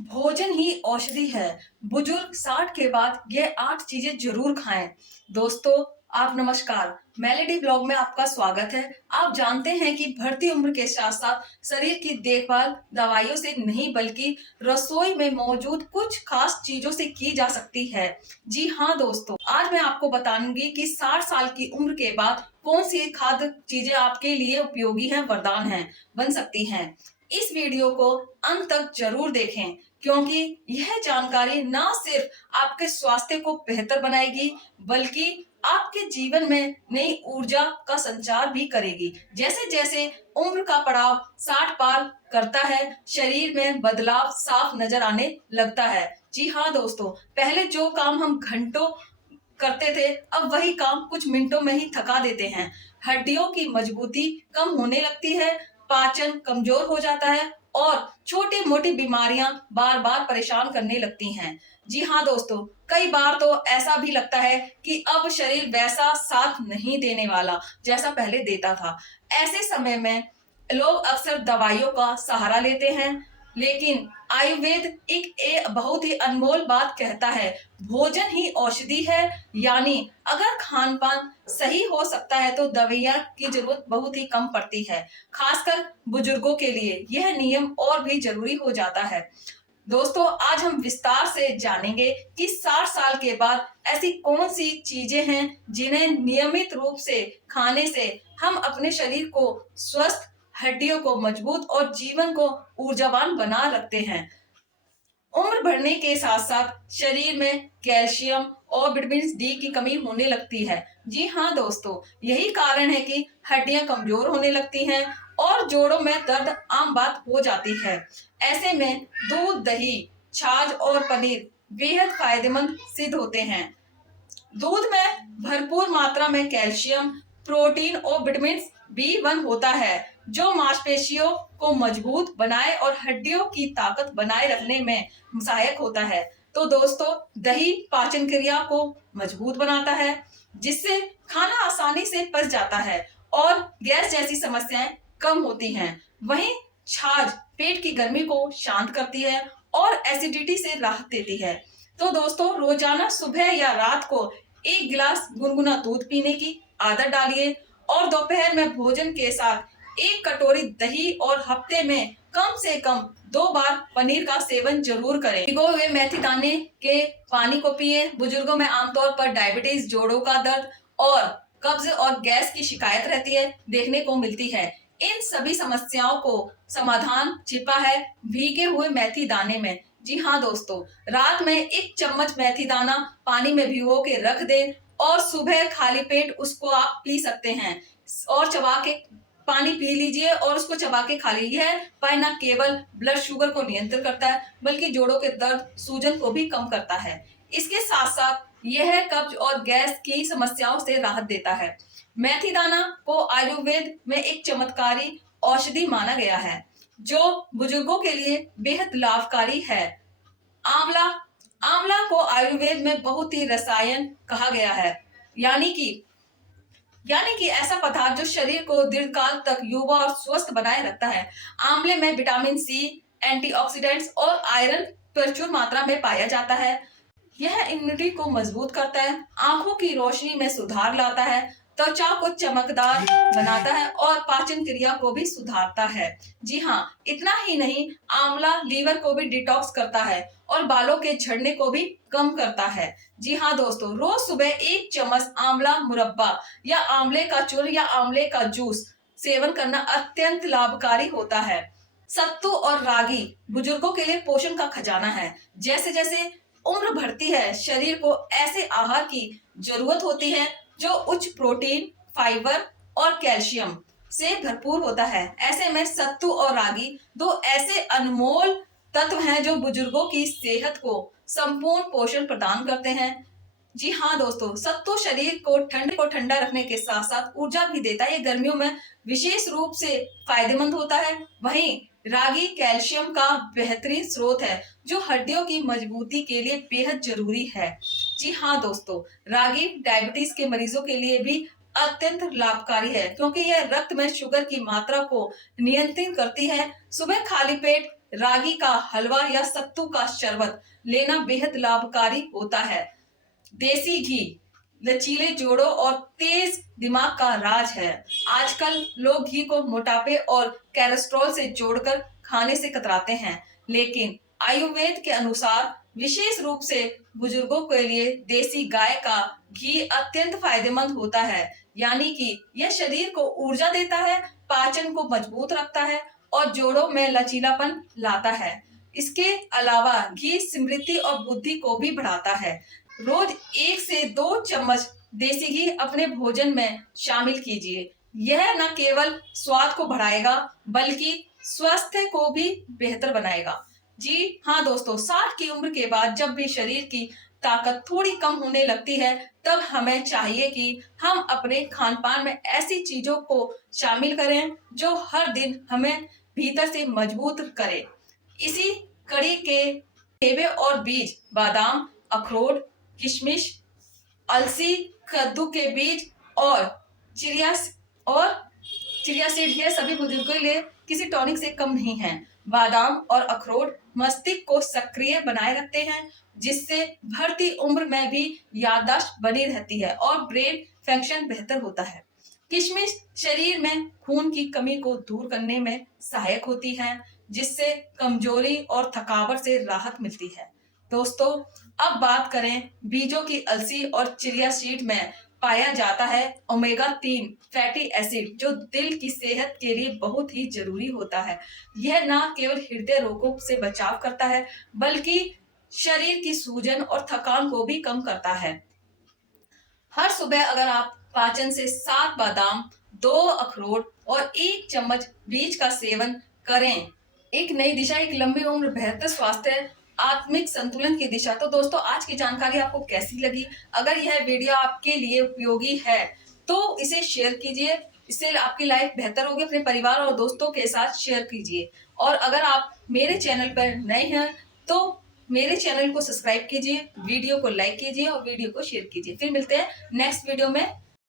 भोजन ही औषधि है। बुजुर्ग 60 के बाद ये 8 चीजें जरूर खाएं। दोस्तों, आप नमस्कार। मेलेडी ब्लॉग में आपका स्वागत है। आप जानते हैं कि बढ़ती उम्र के साथ साथ शरीर की देखभाल दवाइयों से नहीं बल्कि रसोई में मौजूद कुछ खास चीजों से की जा सकती है। जी हाँ दोस्तों, आज मैं आपको बताऊंगी कि 60 साल की उम्र के बाद कौन सी खाद्य चीजें आपके लिए उपयोगी हैं, वरदान हैं, बन सकती हैं। इस वीडियो को अंत तक जरूर देखें, क्योंकि यह जानकारी न सिर्फ आपके स्वास्थ्य को बेहतर बनाएगी बल्कि आपके जीवन में नई ऊर्जा का संचार भी करेगी। जैसे जैसे उम्र का पड़ाव 60 पार करता है, शरीर में बदलाव साफ नजर आने लगता है। जी हाँ दोस्तों, पहले जो काम हम घंटों करते थे, अब वही काम कुछ मिनटों में ही थका देते हैं। हड्डियों की मजबूती कम होने लगती है, पाचन कमजोर हो जाता है और छोटी मोटी बीमारियां बार बार परेशान करने लगती हैं। जी हाँ दोस्तों, कई बार तो ऐसा भी लगता है कि अब शरीर वैसा साथ नहीं देने वाला जैसा पहले देता था। ऐसे समय में लोग अक्सर दवाइयों का सहारा लेते हैं, लेकिन आयुर्वेद बहुत ही अनमोल बात कहता है, भोजन ही औषधि है। यानी अगर खान पान सही हो सकता है तो दवाइयाँ की जरूरत बहुत ही कम पड़ती है। खासकर बुजुर्गों के लिए यह नियम और भी जरूरी हो जाता है। दोस्तों, आज हम विस्तार से जानेंगे कि 60 साल के बाद ऐसी कौन सी चीजें हैं जिन्हें नियमित रूप से खाने से हम अपने शरीर को स्वस्थ, हड्डियों को मजबूत और जीवन को ऊर्जावान बना रखते हैं। उम्र बढ़ने के साथ साथ शरीर में कैल्शियम और विटामिन डी की कमी होने लगती है। जी हाँ दोस्तों, यही कारण है कि हड्डियां कमजोर होने लगती हैं और जोड़ों में दर्द आम बात हो जाती है। ऐसे में दूध, दही, छाछ और पनीर बेहद फायदेमंद सिद्ध होते हैं। दूध में भरपूर मात्रा में कैल्शियम, प्रोटीन और विटामिन बी 1 होता है, जो मांसपेशियों को मजबूत बनाए और हड्डियों की ताकत बनाए रखने में सहायक होता है। तो दोस्तों, दही पाचन क्रिया को मजबूत बनाता है, जिससे खाना आसानी से पच जाता है और गैस जैसी समस्याएं कम होती हैं। वहीं छाछ पेट की गर्मी को शांत करती है और एसिडिटी से राहत देती है। तो दोस्तों, रोजाना सुबह या रात को 1 गिलास गुनगुना दूध पीने की आदत डालिए और दोपहर में भोजन के साथ 1 कटोरी दही और हफ्ते में कम से कम 2 बार पनीर का सेवन जरूर करें। भिगोए हुए मेथी दाने के पानी को पिए। बुजुर्गों में आमतौर पर डायबिटीज, जोड़ों का दर्द और कब्ज और गैस की शिकायत रहती है, देखने को मिलती है। इन सभी समस्याओं को समाधान छिपा है भीगे हुए मेथी दाने में। जी हाँ दोस्तों, रात में 1 चम्मच मेथी दाना पानी में भिगो के रख दें और सुबह खाली पेट उसको आप पी सकते हैं और चबा के पानी पी लीजिए और उसको चबा के खा लीजिए। यह पानी न केवल ब्लड शुगर को नियंत्रित करता है बल्कि जोड़ों के दर्द, सूजन को भी कम करता है। इसके साथ साथ यह कब्ज और गैस की समस्याओं से राहत देता है। मेथी दाना को आयुर्वेद में एक चमत्कारी औषधि माना गया है, जो बुजुर्गों के लिए बेहद लाभकारी है। आंवला आंवला को आयुर्वेद में बहुत ही रसायन कहा गया है। यानी कि ऐसा पदार्थ जो शरीर को दीर्घकाल तक युवा और स्वस्थ बनाए रखता है। आंवले में विटामिन सी, एंटीऑक्सीडेंट्स और आयरन प्रचुर मात्रा में पाया जाता है। यह इम्यूनिटी को मजबूत करता है, आंखों की रोशनी में सुधार लाता है, त्वचा को चमकदार बनाता है और पाचन क्रिया को भी सुधारता है। जी हाँ, इतना ही नहीं, आंवला लीवर को भी डिटॉक्स करता है और बालों के झड़ने को भी कम करता है। जी हाँ दोस्तों, रोज सुबह 1 चम्मच आंवला मुरब्बा या आंवले का चूर्ण या आंवले का जूस सेवन करना अत्यंत लाभकारी होता है। सत्तू और रागी बुजुर्गों के लिए पोषण का खजाना है। जैसे जैसे उम्र बढ़ती है, शरीर को ऐसे आहार की जरूरत होती है जो उच्च प्रोटीन, फाइबर और कैल्शियम से भरपूर होता है। ऐसे में सत्तू और रागी 2 ऐसे अनमोल तत्व हैं जो बुजुर्गों की सेहत को संपूर्ण पोषण प्रदान करते हैं। जी हाँ दोस्तों, सत्तू शरीर को ठंडा रखने के साथ साथ ऊर्जा भी देता है। ये गर्मियों में विशेष रूप से फायदेमंद होता है। वहीं रागी कैल्शियम का बेहतरीन स्रोत है, जो हड्डियों की मजबूती के लिए बेहद जरूरी है। जी हाँ दोस्तों, रागी डायबिटीज के मरीजों के लिए भी अत्यंत लाभकारी है, क्योंकि यह रक्त में शुगर की मात्रा को नियंत्रित करती है। सुबह खाली पेट रागी का हलवा या सत्तू का शरबत लेना बेहद लाभकारी होता है। देसी घी लचीले जोड़ों और तेज दिमाग का राज है। आजकल लोग घी को मोटापे और कोलेस्ट्रॉल से जोड़कर खाने से कतराते हैं, लेकिन आयुर्वेद के अनुसार विशेष रूप से बुजुर्गों के लिए देसी गाय का घी अत्यंत फायदेमंद होता है। यानी कि यह शरीर को ऊर्जा देता है, पाचन को मजबूत रखता है और जोड़ों में लचीलापन लाता है। इसके अलावा घी स्मृति और बुद्धि को भी बढ़ाता है। रोज 1 से 2 चम्मच देसी घी अपने भोजन में शामिल कीजिए। यह न केवल स्वाद को बढ़ाएगा बल्कि स्वास्थ्य को भी बेहतर बनाएगा। जी हाँ दोस्तों, 60 की उम्र के बाद जब भी शरीर की ताकत थोड़ी कम होने लगती है, तब हमें चाहिए कि हम अपने खान पान में ऐसी चीजों को शामिल करें जो हर दिन हमें भीतर से मजबूत करे। इसी कड़ी के मेवे और बीज बादाम, अखरोट, किशमिश, अलसी, कद्दू के बीज और चिड़िया और चिड़िया सीड, ये सभी बुजुर्गों के लिए किसी टॉनिक से कम नहीं है। बादाम और अखरोट मस्तिष्क को सक्रिय बनाए रखते हैं, जिससे बढ़ती उम्र में भी याददाश्त बनी रहती है और ब्रेन फंक्शन बेहतर होता है। किशमिश शरीर में खून की कमी को दूर करने में सहायक होती है, जिससे कमजोरी और थकावट से राहत मिलती है। दोस्तों, अब बात करें बीजों की। अलसी और चिया सीड में पाया जाता है ओमेगा 3 फैटी एसिड, जो दिल की सेहत के लिए बहुत ही जरूरी होता है। यह न केवल हृदय रोगों से बचाव करता है बल्कि शरीर की सूजन और थकान को भी कम करता है। हर सुबह अगर आप पाचन से 7 बादाम, 2 अखरोट और 1 चम्मच बीज का सेवन करें, एक नई दिशा, एक लंबी उम्र, बेहतर स्वास्थ्य, आत्मिक संतुलन की दिशा। तो दोस्तों, आज की जानकारी आपको कैसी लगी? अगर यह वीडियो आपके लिए उपयोगी है तो इसे शेयर कीजिए। इससे आपकी लाइफ बेहतर होगी। अपने परिवार और दोस्तों के साथ शेयर कीजिए। और अगर आप मेरे चैनल पर नए हैं तो मेरे चैनल को सब्सक्राइब कीजिए, वीडियो को लाइक कीजिए और वीडियो को शेयर कीजिए। फिर मिलते हैं नेक्स्ट वीडियो में।